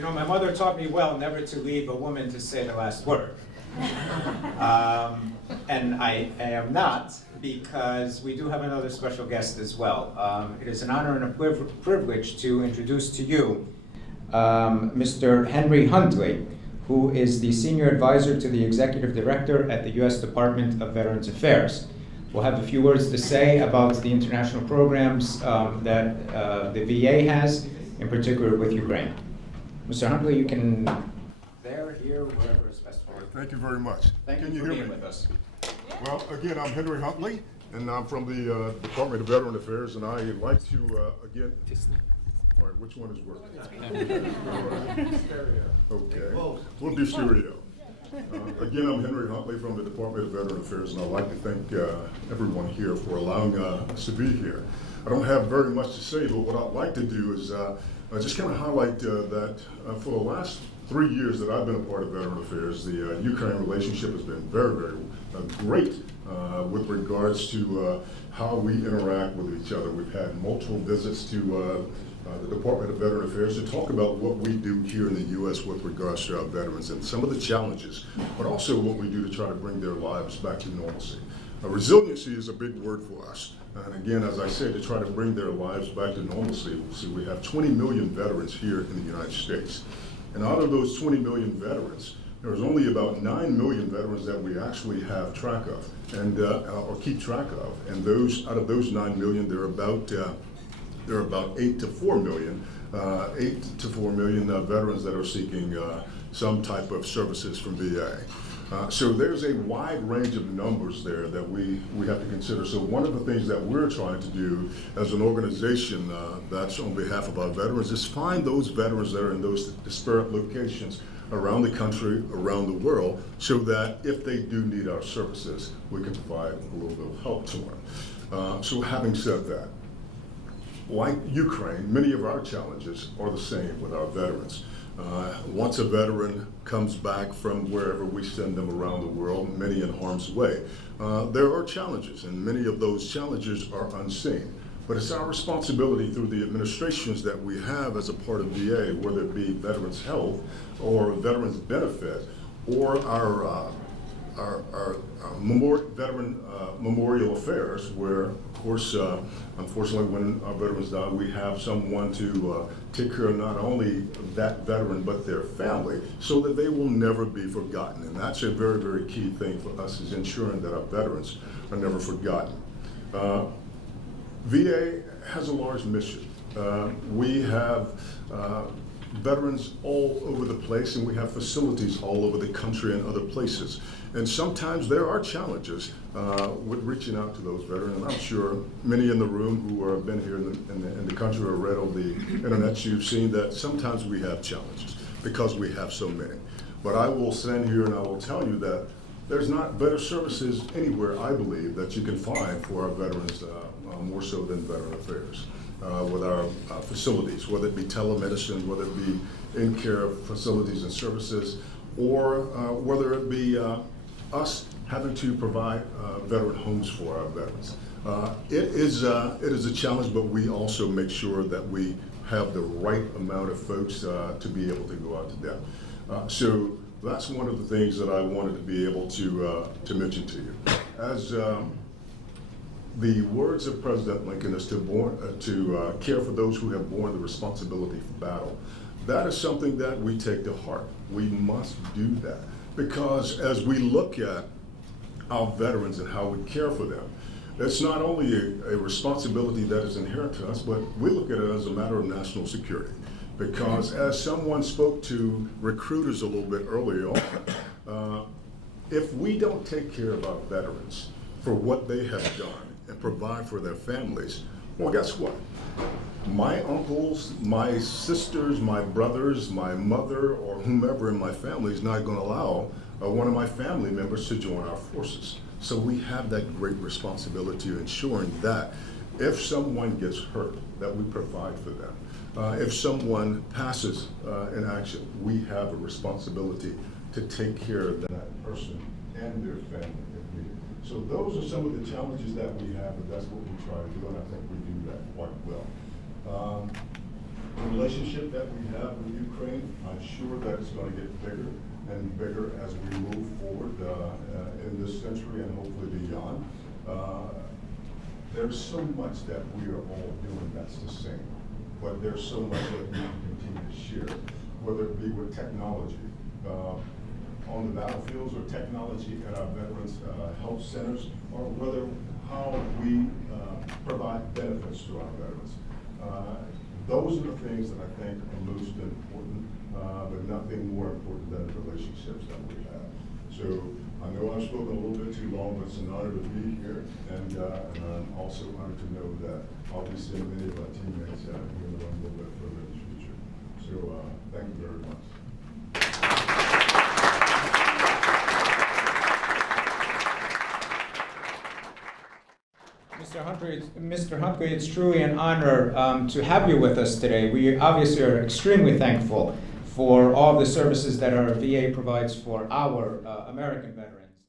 You know, my mother taught me well never to leave a woman to say the last word. And I am not, because we do have another special guest as well. It is an honor and a privilege to introduce to you Mr. Henry Huntley, who is the Senior Advisor to the Executive Director at the U.S. Department of Veterans Affairs. We'll have a few words to say about the international programs that the VA has, in particular with Ukraine. Mr. Huntley, you can there, here, wherever is best for you. Thank you very much. Thank you for being with us. Well, again, I'm Henry Huntley, and I'm from the Department of Veteran Affairs, and I'd like to, again, all right, which one is working? Okay, we'll do stereo. Again, I'm Henry Huntley from the Department of Veteran Affairs, and I'd like to thank everyone here for allowing us to be here. I don't have very much to say, but what I'd like to do is just kind of highlight that for the last 3 years that I've been a part of Veteran Affairs, the Ukraine relationship has been very, very great with regards to how we interact with each other. We've had multiple visits to the Department of Veteran Affairs to talk about what we do here in the U.S. with regards to our veterans and some of the challenges, but also what we do to try to bring their lives back to normalcy. Resiliency is a big word for us. And again, as I said, to try to bring their lives back to normalcy. See, we have 20 million veterans here in the United States. And out of those 20 million veterans, there's only about 9 million veterans that we actually have track of, and or keep track of. And those, out of those 9 million, there are about 8 to 4 million veterans that are seeking some type of services from VA. So there's a wide range of numbers there that we have to consider. So one of the things that we're trying to do as an organization that's on behalf of our veterans is find those veterans that are in those disparate locations around the country, around the world, so that if they do need our services, we can provide a little bit of help to them. So having said that, like Ukraine, many of our challenges are the same with our veterans. Once a veteran comes back from wherever we send them around the world, many in harm's way, there are challenges, and many of those challenges are unseen. But it's our responsibility through the administrations that we have as a part of VA, whether it be Veterans Health or Veterans Benefit or our veteran memorial affairs, where, of course, unfortunately, when our veterans die, we have someone to take care of not only that veteran but their family, so that they will never be forgotten. And that's a very, very key thing for us, is ensuring that our veterans are never forgotten. VA has a large mission. We have veterans all over the place, and we have facilities all over the country and other places. And sometimes there are challenges with reaching out to those veterans. And I'm sure many in the room who have been here in the country or read on the internet, you've seen that sometimes we have challenges because we have so many. But I will stand here and I will tell you that there's not better services anywhere, I believe, that you can find for our veterans, more so than Veteran Affairs. With our facilities, whether it be telemedicine, whether it be in-care facilities and services, or whether it be us having to provide veteran homes for our veterans. It is a challenge, but we also make sure that we have the right amount of folks to be able to go out to them. So that's one of the things that I wanted to be able to mention to you. As the words of President Lincoln is to care for those who have borne the responsibility for battle. That is something that we take to heart. We must do that, because as we look at our veterans and how we care for them, it's not only a responsibility that is inherent to us, but we look at it as a matter of national security. Because as someone spoke to recruiters a little bit earlier on, if we don't take care of our veterans for what they have done and provide for their families, well, guess what? My uncles, my sisters, my brothers, my mother, or whomever in my family is not going to allow one of my family members to join our forces. So we have that great responsibility of ensuring that if someone gets hurt, that we provide for them. If someone passes in action, we have a responsibility to take care of that person and their family. So those are some of the challenges that we have, but that's what we try to do, and I think we do that quite well. relationship that we have with Ukraine, I'm sure that it's going to get bigger and bigger as we move forward in this century and hopefully beyond. There's so much that we are all doing that's the same, but there's so much that we can continue to share, whether it be with technology on the battlefields or technology at our veterans health centers, or whether how we provide benefits to our veterans. Those are the things that I think are most important, but nothing more important than the relationships that we have. So I know I've spoken a little bit too long, but it's an honor to be here, and I'm also honored to know that I'll be seeing many of our teammates here in the room a little bit further in the future. So thank you very much. Mr. Huntley, it's truly an honor to have you with us today. We obviously are extremely thankful for all the services that our VA provides for our American veterans.